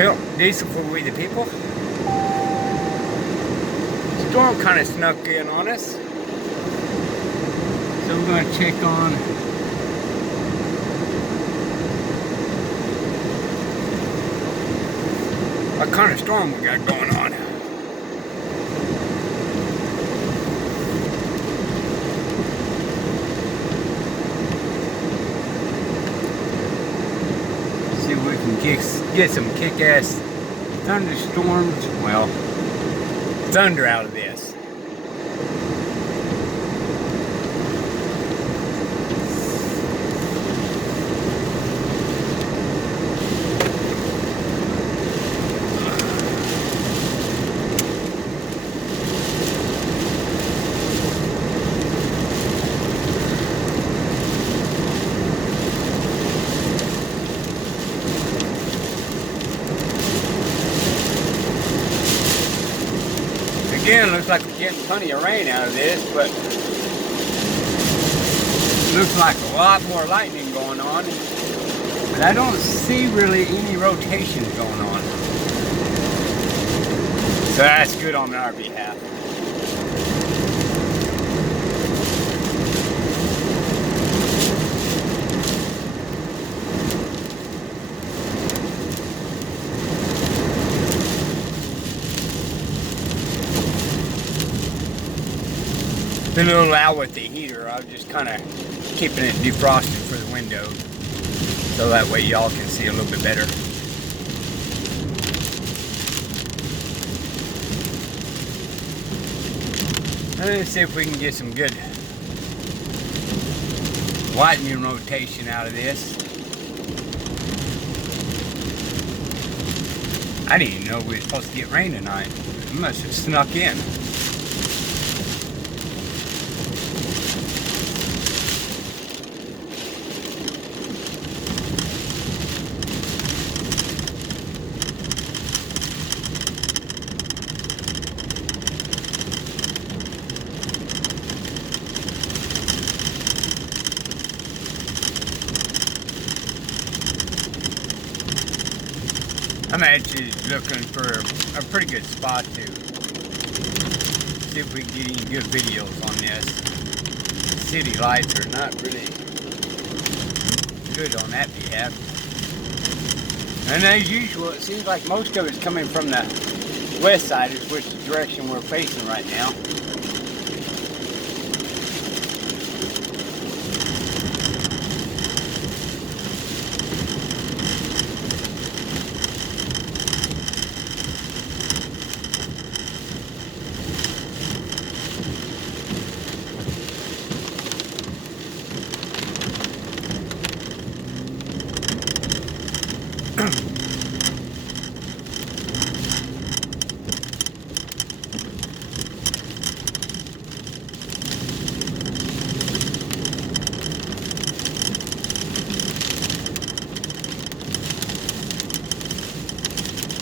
Well, diesel for we the people. Storm kind of snuck in on us. So we're going to check on what kind of storm we got going on. See if we can get some kick-ass thunderstorms, well, thunder out of this. Again, looks like we're getting plenty of rain out of this, but looks like a lot more lightning going on. But I don't see really any rotations going on. So that's good on our behalf. Been a little loud with the heater. I was just kind of keeping it defrosted for the window, so that way y'all can see a little bit better. Let's see if we can get some good lightning rotation out of this. I didn't even know we were supposed to get rain tonight. It must have snuck in. I'm actually looking for a pretty good spot to see if we can get any good videos on this. City lights are not really good on that behalf. And as usual, it seems like most of it's coming from the west side, is which direction we're facing right now.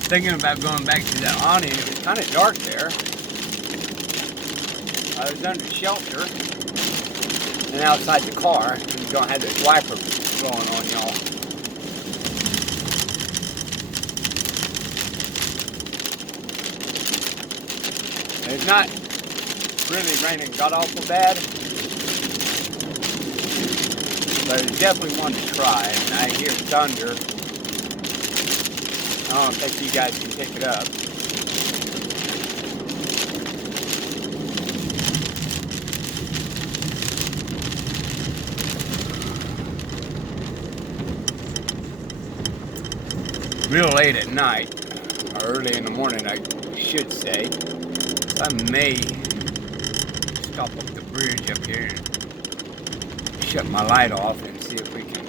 Thinking about going back to the awning. It was kind of dark there. I was under shelter and outside the car, and you don't have this wiper blowing on y'all. It's not really raining god awful bad, but it's definitely one to try. And I hear thunder. I don't think you guys can pick it up. Real late at night, or early in the morning I should say. I may stop up the bridge up here and shut my light off and see if we can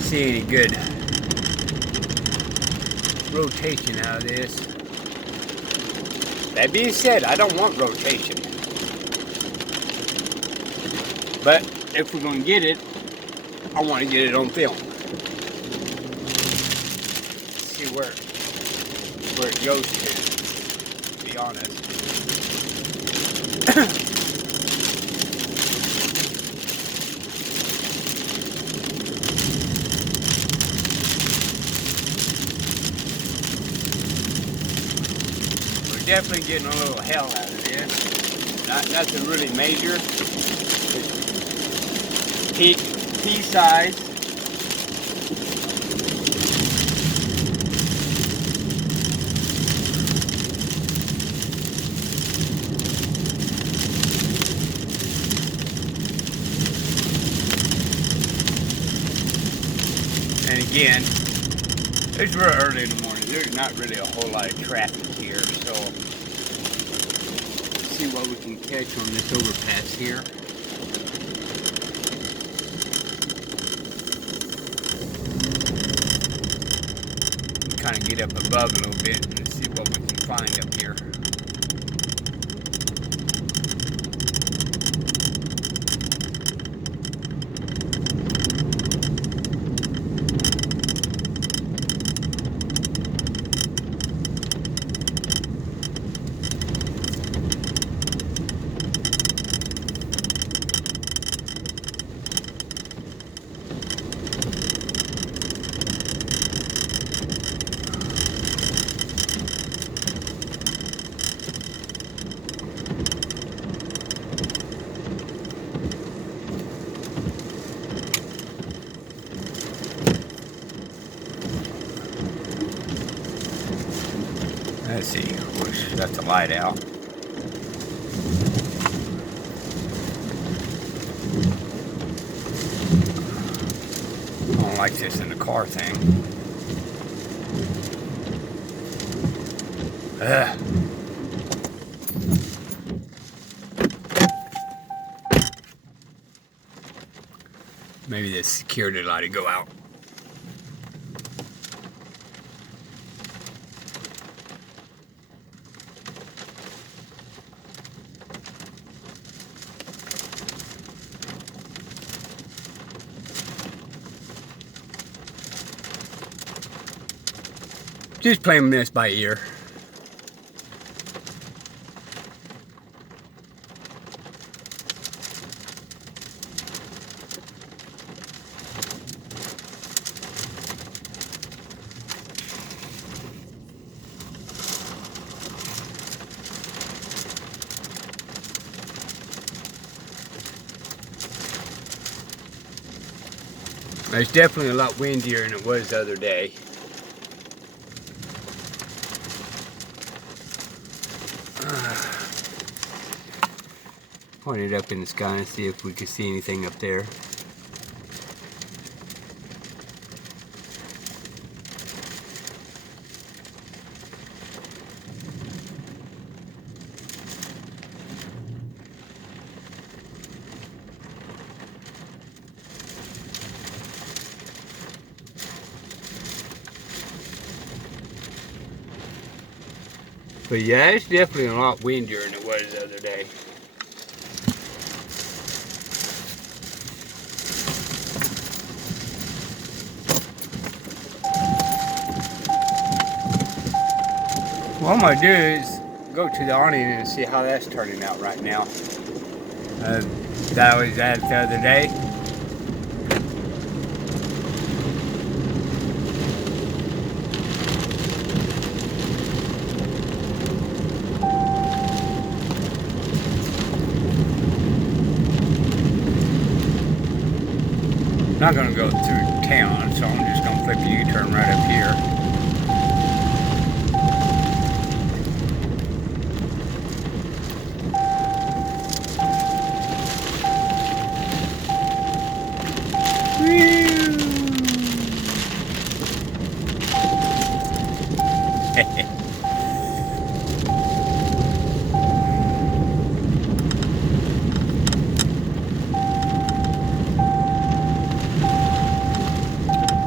see any good rotation out of this. That being said, I don't want rotation, but if we're going to get it, I want to get it on film. See where it goes to be honest. definitely getting a little hell out of this. Nothing really major. Pea size. And again, it's real early in the morning. There's not really a whole lot of traffic here, so let's see what we can catch on this overpass here. Kind of get up above a little bit and see what we can find up here. Let's see, that's the light out. I don't like this in the car thing. Ugh. Maybe the security light will go out. Just playing this by ear. It's definitely a lot windier than it was the other day. Point it up in the sky and see if we can see anything up there. But yeah, it's definitely a lot windier than it was the other day. What I'm going to do is go to the awning and see how that's turning out right now. That was at the other day. I'm not going to go through town, so I'm just going to flip a U-turn right up here.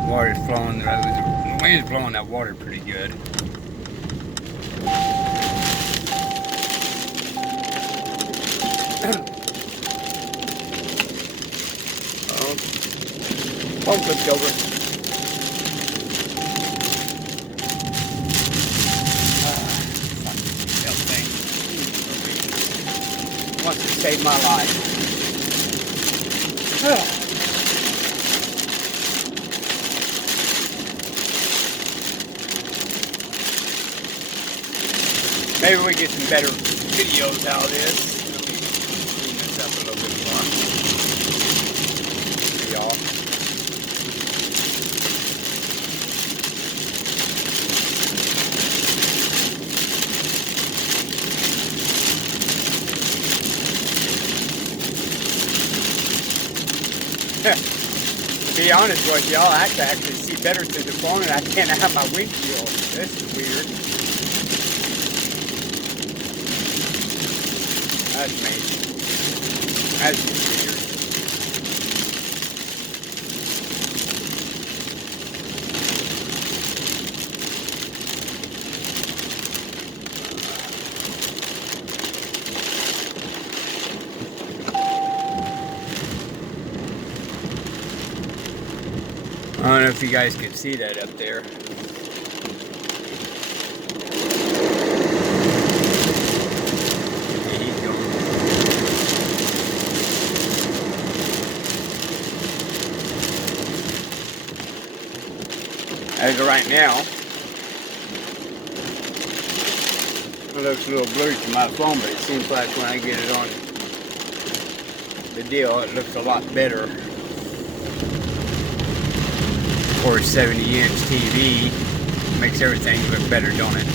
Water's flowing, the wind's blowing that water pretty good. Phone flipped over. Wants to save my life. Maybe maybe we get some better videos out of this. Let me clean this up a little bit more for y'all. To be honest with y'all, I can actually see better through the phone and I can't have my windshield. This is weird. That's amazing. That's just weird. I don't know if you guys can see that up there. As of right now, it looks a little blurry to my phone, but it seems like when I get it on the deal, it looks a lot better. For a 70-inch TV, makes everything look better, don't it?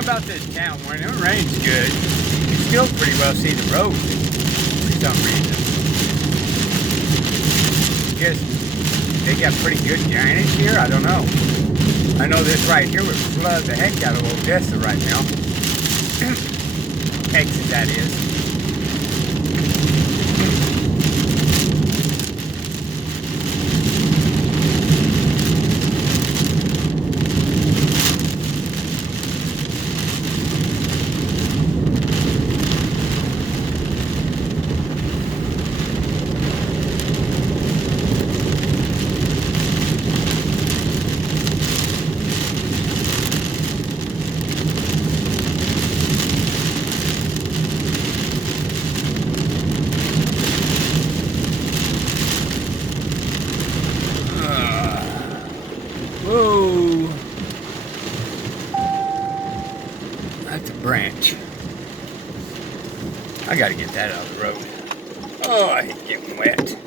About this town, when it rains good, you can still pretty well see the road for some reason. Guess they got pretty good drainage here, I don't know. I know this right here would flood the heck out of Odessa right now. Texas, that is. Whoa, that's a branch. I gotta get that out of the road. Oh, I hate getting wet.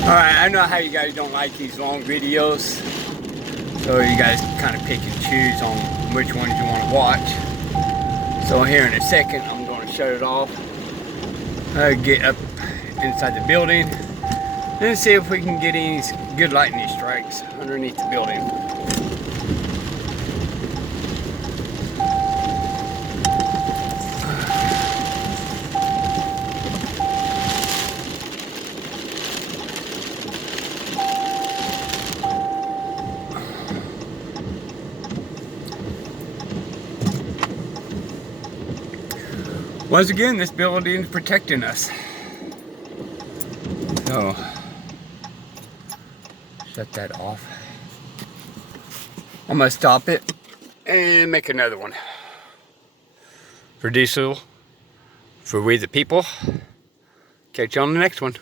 Alright, I know how you guys don't like these long videos, so you guys kind of pick and choose on which ones you want to watch. So here in a second, I'm going to shut it off, get up inside the building, and see if we can get any good lightning strikes underneath the building. Once again, this building is protecting us. So, shut that off. I'm gonna stop it and make another one. For Diesel, for we the people. Catch you on the next one.